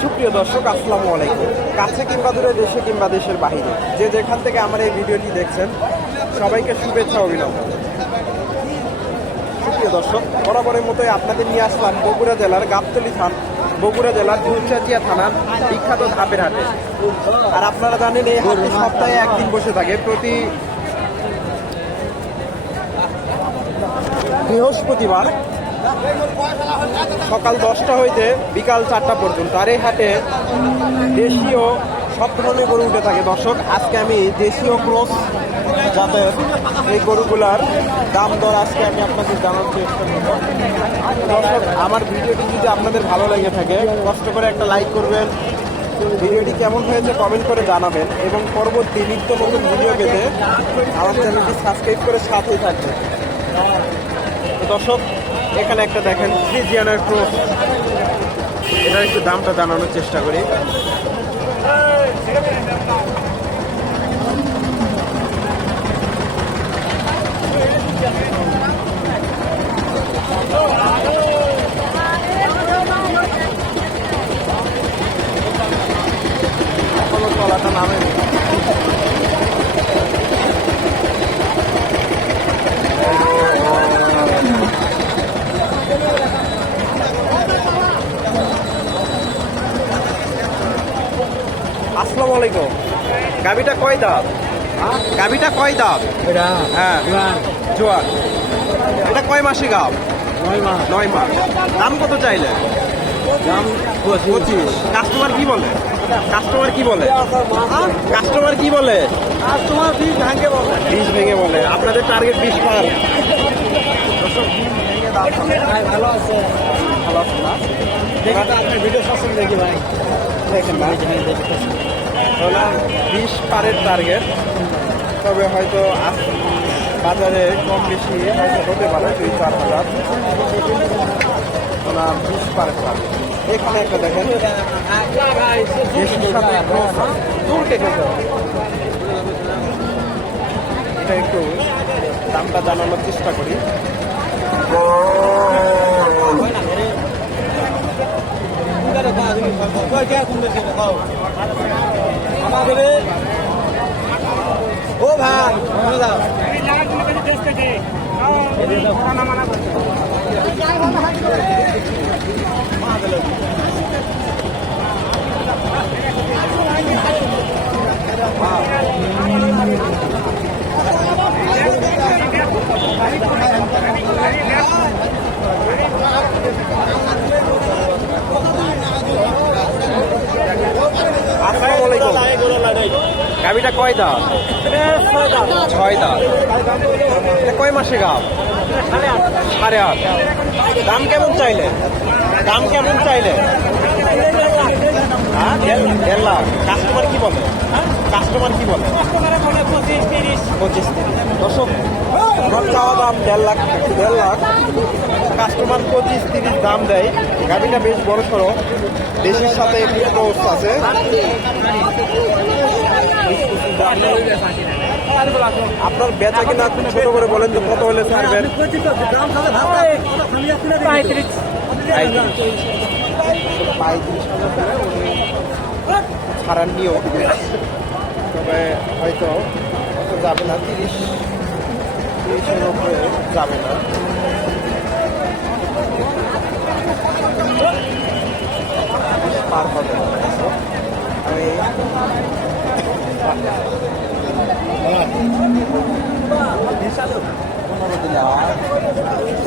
সুপ্রিয় দর্শক, আসসালামু আলাইকুম। কাছে কিংবা দূরে দেশে কিংবা দেশের বাহিরে, যে যেখান থেকে আমার এই ভিডিওটি দেখছেন, সবাইকে শুভেচ্ছা অভিনন্দন। সুপ্রিয় দর্শক, বরাবরের মতোই আপনাদের নিয়ে আসলাম বগুড়া জেলার গাবতলি থান বগুড়া জেলার দুলচাচিয়া থানার বিখ্যাত ধাপের হাটে। আর আপনারা জানেন, এই হাটটি সপ্তাহে একদিন বসে থাকে। প্রতি বৃহস্পতিবার সকাল দশটা হইতে বিকাল চারটা পর্যন্ত। আর এই হাটে দেশীয় সব ধরনের গরু উঠে থাকে। দর্শক, আজকে আমি দেশীয় ক্রস জাতের এই গরুগুলার দাম দর আজকে আমি আপনাদের জানার চেষ্টা করব। দর্শক, আমার ভিডিওটি যদি আপনাদের ভালো লেগে থাকে, কষ্ট করে একটা লাইক করবেন। ভিডিওটি কেমন হয়েছে কমেন্ট করে জানাবেন এবং পরবর্তী নিত্য নতুন ভিডিও পেতে আমার চ্যানেলটি সাবস্ক্রাইব করে সাথেই থাকবেন। দর্শক, এখানে একটা দেখেন ফ্রিজিয়ানার ক্রস এটার একটু দামটা জানানোর চেষ্টা করি। আলাইকুম। গাবিটা কয় দাম গাবিটা কয় দাম হ্যাঁ। জোয়ার এটা কয় মাসে গাব নয় মাস। নয় মাস। দাম কত চাইলে? পঁচিশ। কাস্টমার কি বলে? কাস্টমার কি বলে? কাস্টমার কি বলে? তোমার বিষ ভাঙে বলো। বিষ ভেঙে বলে। আপনাদের টার্গেট বিষ পার। ভাই ভালো আছে। ভালো আছে না? দেখি আপনার ভিডিও সবসময় দেখি ভাই? দেখেন না ওনার বিশ পারের টার্গেট তবে হয়তো বাজারে কম বেশি হতে পারে, দুই চার হাজার। ওনার বিশ পারের টার্গেট এখানে একটা দেখেন এটা একটু দামটা জানানোর চেষ্টা করি। ও ভাই আসসালামু আলাইকুম গাবিটা কয় দাম ছয় এটা কয় মাসে গাব সাড়ে আট। দাম কেমন চাইলে? দাম কেমন চাইলে? হ্যাঁ দেড় লাখ। কাস্টমার কি বলে? কাস্টমার কি বলে? পঁচিশ তিরিশ। দশক আমার চাওয়া দাম দেড় লাখ দেড় লাখ। কাস্টমার পঁচিশ তিরিশ দাম দেয়। গাড়িটা বেশ বড় সড়ো। দেশের সাথে আছে। আপনার বেচা কিনা আপনি ছোট করে বলেন যে কত হলে ছাড়বেন পঁয়ত্রিশ। পঁয়ত্রিশ। ছাড়ার তবে হয়তো যাবে না তিরিশ। তিরিশের উপরে যাবে না। পার হবে আমি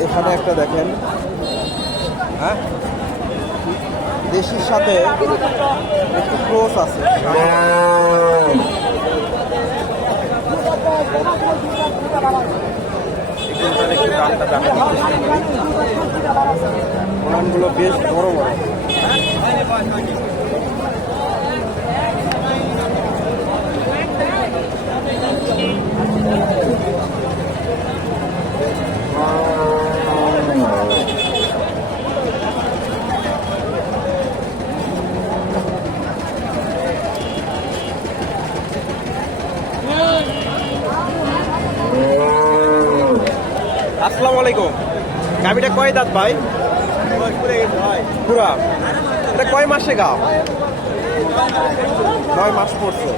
এখানে একটা দেখেন। হ্যাঁ? দেশির সাথে একটু ক্লোজ আছে। ওনানগুলো বেশ বড় বড়। আলাইকুম গাভিটা কয় দাঁত ভাই? পুরা। এটা কয় মাসে গাও নয় মাস পড়ছে।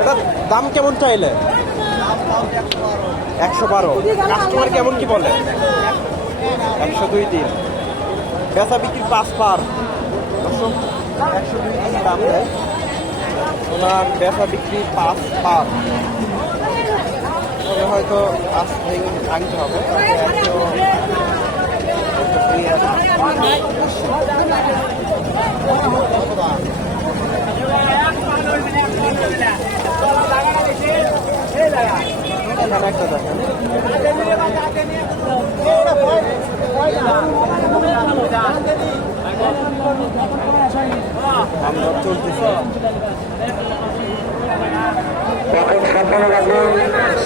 এটা দাম কেমন চাইলে? একশো বারো। কাস্টমার কেমন কি বলে? একশো দুই তিন বেচা বিক্রি পাঁচ পার। একশো দাম দেয়। ওনার বেচা বিক্রি পাঁচ পার। হয়তো থেকে ভাঙতে হবে এখানে একটা দেখেন আমরা চলতেছি সকল সাবধানে রাখবেন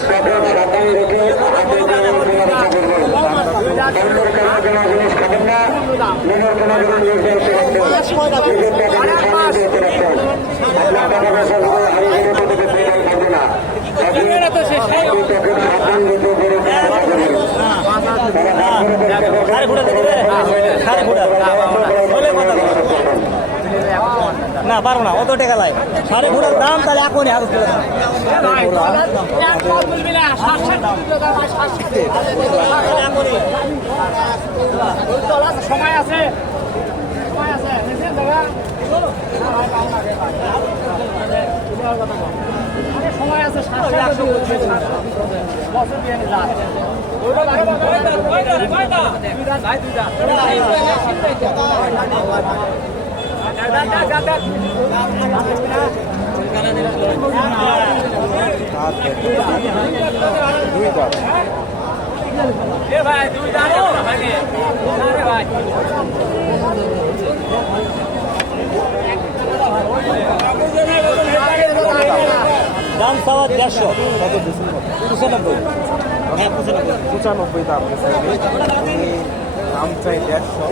সকল সাবধানে রেখে দিয়ে ঘুরে দেখবে কাউন্টার ঘুরে বলে খাবেন না, পারব না, অত টাকা লাই সাড়ে ঘোড়ার দাম তাহলে এখনই হাত তুলে সময় আছে দুই ভাই দুই দাঁড়ো ভাই ভাই দাম পাওয়া দেড়শো পঁচানব্বই। হ্যাঁ পঁচানব্বই। পঁচানব্বই দাম। দাম চাই দেড়শো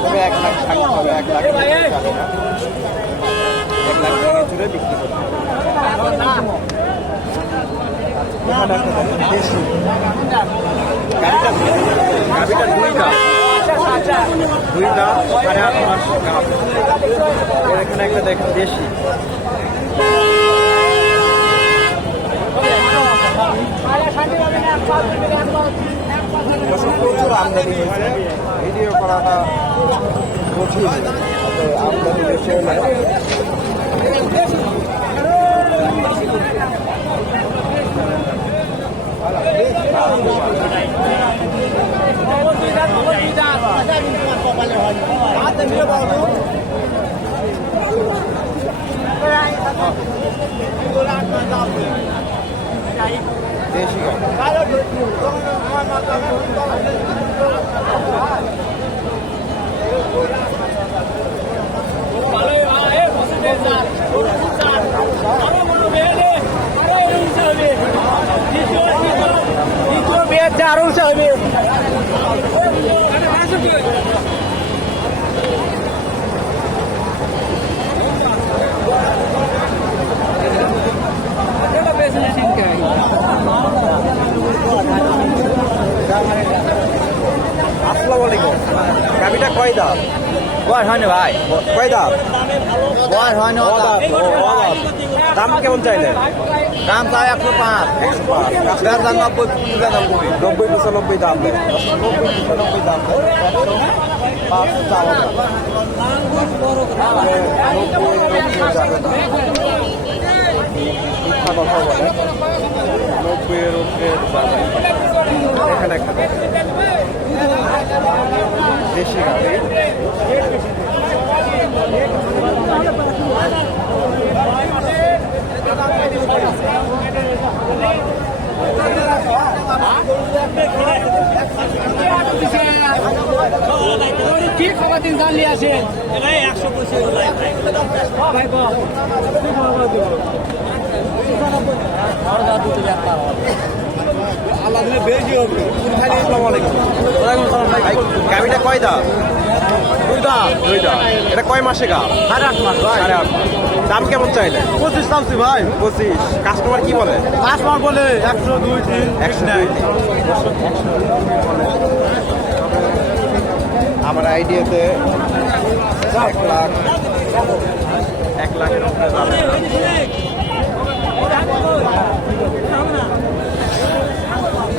তবে এক লাখ হবে এক লাখ। এক লাখ টাকা জুড়ে বিক্রি করতে গাড়িটা দুইটা দুইটা সাড়ে আট মাস এখানে একটা দেখেন দেশি বছর প্রচুর আমদানি হয়েছে ভিডিও করাটা কঠিন আমদানি বেশি হলে দেশি গাড়ি আরও উঁচা হবে। আসসালামু আলাইকুম। গাড়িটা কয় দাম বয়স হয় না ভাই কয় দাম বয়স হয় না দাম কেমন চাইলেন দাম তাই একশো পাঁচ। একশো পাঁচ নব্বই পঁচানব্বই নব্বই পঁচানব্বই দাম দেয় নব্বই পঁচানব্বই দাম দেয় দাম নব্বইয়ের উপরে এখানে একটা দেশি গাড়ি। কি খাবার দিন জানলি আসেন একশো পঁচিশ ভাই বল আল্লাহ বেশি হবে গাড়িটা কয় দাম এটা কয় মাসে গা? সাড়ে আট মাস। ভাই সাড়ে আট মাস। দাম কেমন চাইলে? পঁচিশ চালছি ভাই। পঁচিশ। কাস্টমার কি বলে? পাঁচ মাস বলে একশো দুই তিন একশো দুই। তিন। আমার আইডিয়াতে এক লাখ। এক লাখের উপরে যাবে গাভীটা দেশীয় লোক নিচে হাত দেন মহিলা দুবি না এক পানি দিকে না হাত দেন দাঁড়িয়ে পড়ে নিকে